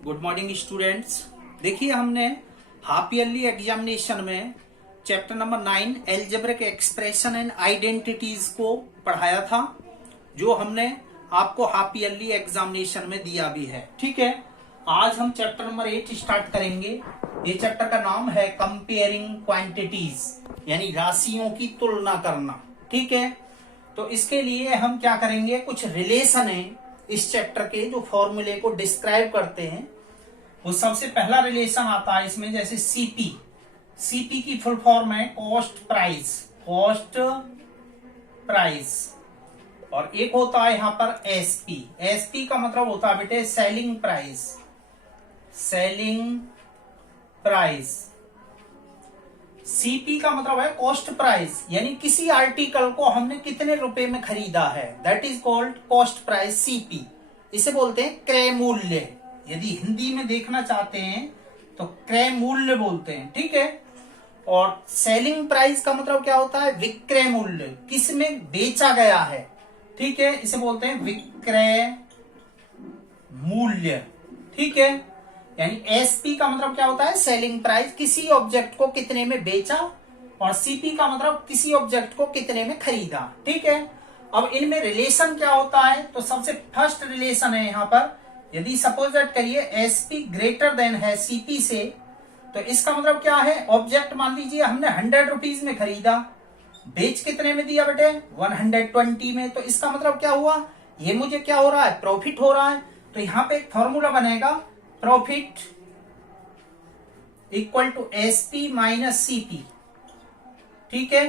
Good morning students. देखिए हमने half yearly examination में chapter number 9 algebraic expression and identities को पढ़ाया था, जो हमने आपको हाफ ईयरली एग्जामिनेशन में दिया भी है। ठीक है, आज हम चैप्टर नंबर 8 स्टार्ट करेंगे। ये चैप्टर का नाम है कंपेयरिंग क्वांटिटीज, यानी राशियों की तुलना करना। ठीक है, तो इसके लिए हम क्या करेंगे, कुछ रिलेशन है इस चैप्टर के जो फॉर्मूले को डिस्क्राइब करते हैं। वो सबसे पहला रिलेशन आता है इसमें, जैसे सीपी। सीपी की फुल फॉर्म है कॉस्ट प्राइस, कॉस्ट प्राइस। और एक होता है यहां पर एसपी। एसपी का मतलब होता है बेटे selling price, selling price. CP का मतलब है कॉस्ट प्राइस, यानी किसी आर्टिकल को हमने कितने रुपए में खरीदा है, that is called cost price, CP. इसे बोलते हैं क्रय मूल्य। यदि हिंदी में देखना चाहते हैं तो क्रय मूल्य बोलते हैं। ठीक है, और सेलिंग प्राइस का मतलब क्या होता है, विक्रय मूल्य, किस में बेचा गया है। ठीक है, इसे बोलते हैं विक्रय मूल्य। ठीक है, यानी एसपी का मतलब क्या होता है, सेलिंग प्राइस, किसी ऑब्जेक्ट को कितने में बेचा, और सीपी का मतलब किसी ऑब्जेक्ट को कितने में खरीदा। ठीक है, अब इनमें रिलेशन क्या होता है, तो सबसे फर्स्ट रिलेशन है यहां पर, यदि सपोज दैट करिए एसपी ग्रेटर देन है सीपी से, तो इसका मतलब क्या है, ऑब्जेक्ट मान लीजिए हमने 100 रुपीज में खरीदा, बेच कितने में दिया बेटे, 120 में। तो इसका मतलब क्या हुआ, ये मुझे क्या हो रहा है, प्रॉफिट हो रहा है। तो यहां पे एक फॉर्मूला बनेगा, profit equal to SP minus CP. ठीक है,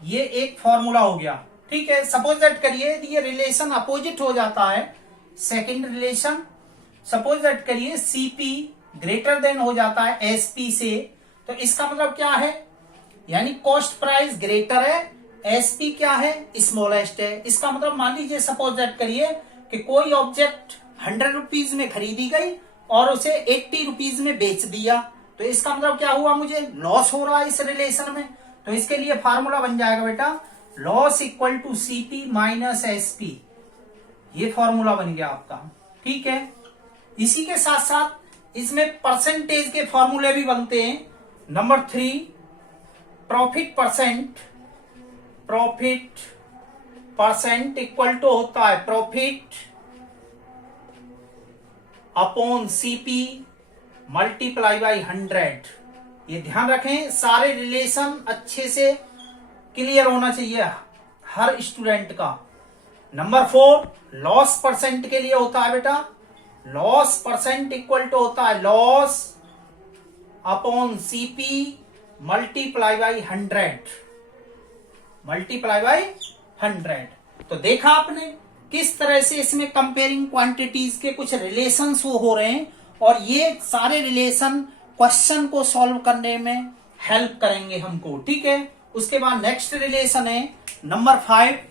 ये एक फॉर्मूला हो गया। ठीक है, सपोज दैट करिए ये रिलेशन अपोजिट हो जाता है, सेकंड रिलेशन, सपोज दैट करिए सीपी ग्रेटर देन हो जाता है एसपी से, तो इसका मतलब क्या है, यानी कॉस्ट प्राइस ग्रेटर है, एसपी क्या है, स्मॉलेस्ट है। इसका मतलब मान लीजिए सपोज दैट करिए कि कोई ऑब्जेक्ट 100 रुपीज में खरीदी गई और उसे 80 रुपीज में बेच दिया, तो इसका मतलब क्या हुआ, मुझे लॉस हो रहा है इस रिलेशन में। तो इसके लिए फार्मूला बन जाएगा बेटा, loss equal to CP minus SP. ये फॉर्मूला बन गया आपका। ठीक है, इसी के साथ साथ इसमें परसेंटेज के फॉर्मूले भी बनते हैं। Number 3 profit percent, profit percent equal to होता है profit upon CP multiply by 100। ये ध्यान रखें, सारे रिलेशन अच्छे से क्लियर होना चाहिए हर स्टूडेंट का। नंबर 4 लॉस परसेंट के लिए होता है बेटा, लॉस परसेंट इक्वल टू होता है loss upon CP multiply by 100, multiply by 100। तो देखा आपने किस तरह से इसमें कंपेयरिंग क्वांटिटीज के कुछ रिलेशंस हो रहे हैं, और ये सारे रिलेशन क्वेश्चन को सॉल्व करने में हेल्प करेंगे हमको। ठीक है, उसके बाद नेक्स्ट रिलेशन है नंबर 5,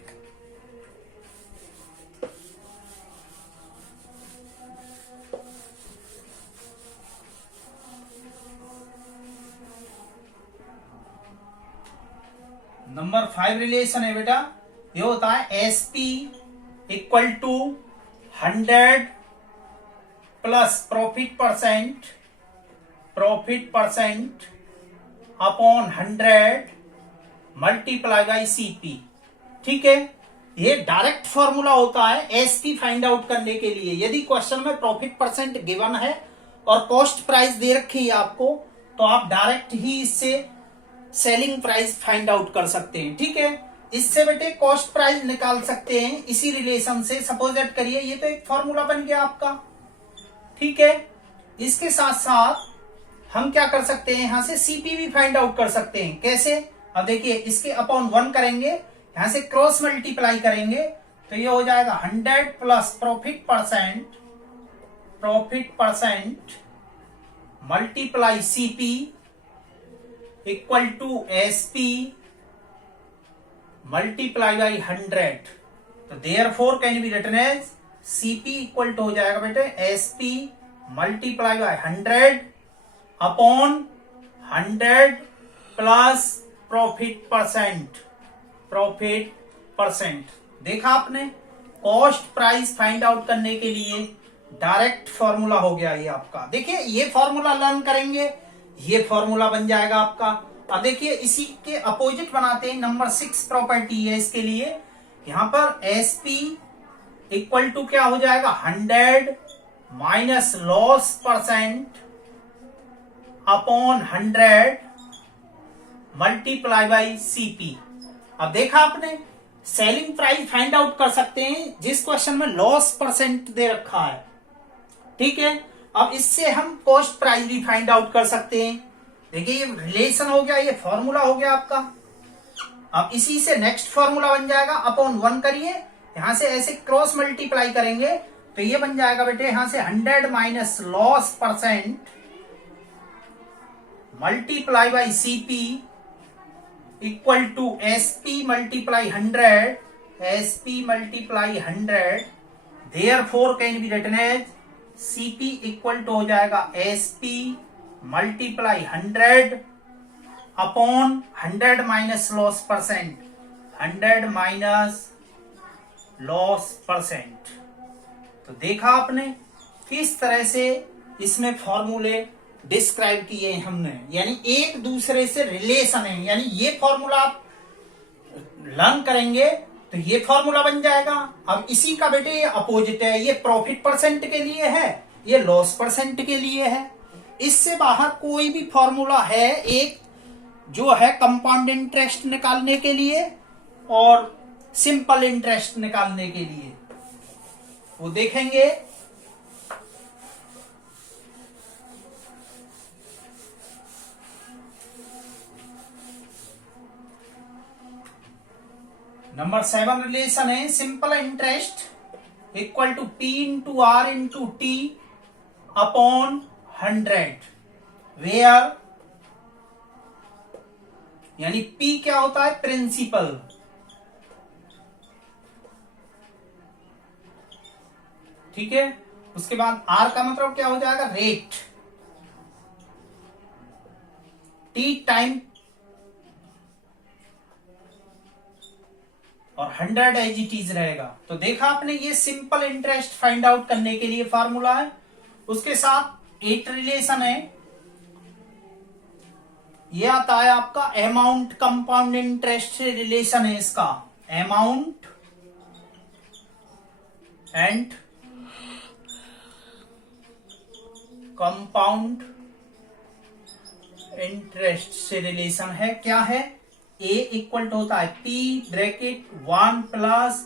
नंबर 5 रिलेशन है बेटा, ये होता है SP equal to 100 plus profit percent, profit percent upon 100 multiply by CP. ठीक है, ये डायरेक्ट फॉर्मूला होता है एसपी फाइंड आउट करने के लिए। यदि क्वेश्चन में प्रॉफिट परसेंट गिवन है और कॉस्ट प्राइस दे रखी है आपको, तो आप डायरेक्ट ही इससे सेलिंग प्राइस फाइंड आउट कर सकते हैं। ठीक है, इससे बेटे कॉस्ट प्राइस निकाल सकते हैं इसी रिलेशन से। सपोज दैट करिए ये तो एक फॉर्मूला बन गया आपका। ठीक है, इसके साथ साथ हम क्या कर सकते हैं, यहां से सीपी भी फाइंड आउट कर सकते हैं। कैसे, अब देखिए इसके अपॉन 1 करेंगे, यहां से क्रॉस मल्टीप्लाई करेंगे, तो ये हो जाएगा 100 plus profit percent, profit percent multiply CP equal to SP multiply by 100। तो therefore can be written as CP equal to हो जाएगा बेटे SP multiply by 100 upon 100 plus profit percent, profit percent. देखा आपने, कॉस्ट प्राइस फाइंड आउट करने के लिए direct formula हो गया ये आपका। देखिए ये फॉर्मूला लर्न करेंगे, ये फॉर्मूला बन जाएगा आपका। अब देखिए इसी के अपोजिट बनाते हैं, नंबर 6 प्रॉपर्टी है इसके लिए। यहां पर एसपी इक्वल टू क्या हो जाएगा, 100 minus loss percent upon 100 multiply by CP. अब देखा आपने, सेलिंग प्राइस फाइंड आउट कर सकते हैं जिस क्वेश्चन में लॉस परसेंट दे रखा है, ठीक है। अब इससे हम कॉस्ट प्राइस भी फाइंड आउट कर सकते हैं। देखिए ये रिलेशन हो गया, ये फॉर्मूला हो गया आपका। अब इसी से नेक्स्ट फॉर्मूला बन जाएगा, अपॉन 1 करिए, यहां से ऐसे क्रॉस मल्टीप्लाई करेंगे तो ये बन जाएगा बेटे, यहां से 100 minus loss percent multiply by CP equal to SP multiply 100, SP multiply 100, therefore can be written as CP equal to हो जाएगा SP multiply 100 upon 100 minus loss percent, 100 minus loss percent. तो देखा आपने किस तरह से इसमें फॉर्मूले डिस्क्राइब किए हमने, यानी एक दूसरे से रिलेशन है। यानी ये फॉर्मूला आप लर्न करेंगे तो ये फॉर्मूला बन जाएगा। अब इसी का बेटे ये अपोजिट है, ये प्रॉफिट परसेंट के लिए है, ये लॉस परसेंट के लिए है। इससे बाहर कोई भी फॉर्मूला है एक जो है कंपाउंड इंटरेस्ट निकालने के लिए और सिंपल इंटरेस्ट निकालने के लिए, वो देखेंगे। नंबर 7 रिलेशन है simple interest equal to P into R into T upon 100, where यानी पी क्या होता है, प्रिंसिपल, ठीक है। उसके बाद आर का मतलब क्या हो जाएगा, रेट, टी टाइम, और 100 एज इट इज रहेगा। तो देखा आपने, ये सिंपल इंटरेस्ट फाइंड आउट करने के लिए फार्मूला है। उसके साथ 8 रिलेशन है, ये आता है आपका अमाउंट कंपाउंड इंटरेस्ट से रिलेशन है इसका, अमाउंट एंड कंपाउंड इंटरेस्ट से रिलेशन है। क्या है, ए इक्वल टू होता है P bracket 1 plus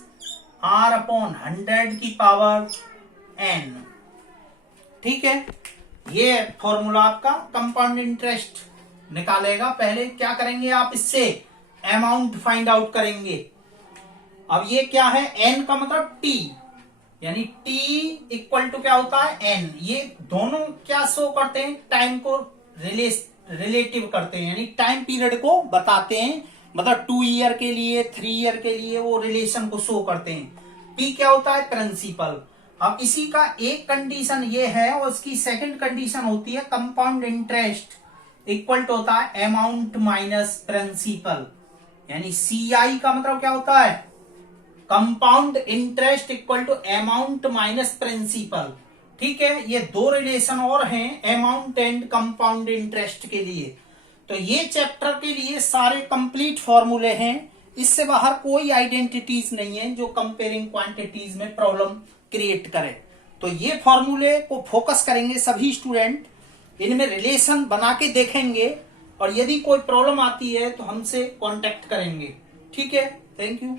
R upon 100 की पावर एन, ठीक है। ये फॉर्मूला आपका कंपाउंड इंटरेस्ट निकालेगा। पहले क्या करेंगे आप, इससे अमाउंट फाइंड आउट करेंगे। अब ये क्या है, एन का मतलब टी, यानी टी इक्वल टू क्या होता है, एन। ये दोनों क्या शो करते हैं, टाइम को रिलेटिव करते हैं, यानी टाइम पीरियड को बताते हैं। मतलब 2 ईयर के लिए, 3 ईयर के लिए वो रिलेशन को शो करते हैं। पी क्या होता है, प्रिंसिपल। अब इसी का एक कंडीशन ये है और उसकी सेकंड कंडीशन होती है कंपाउंड इंटरेस्ट इक्वल टू होता है अमाउंट माइनस प्रिंसिपल, यानी सीआई का मतलब क्या होता है, compound interest equal to amount minus principal, ठीक है। ये 2 रिलेशन और हैं अमाउंट एंड कंपाउंड इंटरेस्ट के लिए। तो ये चैप्टर के लिए सारे कंप्लीट फॉर्मूले हैं, इससे बाहर कोई आइडेंटिटीज नहीं है जो कंपेयरिंग क्वांटिटीज में प्रॉब्लम क्रिएट करे। तो ये फॉर्मूले को फोकस करेंगे सभी स्टूडेंट, इनमें रिलेशन बना के देखेंगे और यदि कोई प्रॉब्लम आती है तो हमसे कांटेक्ट करेंगे, ठीक है। Thank you.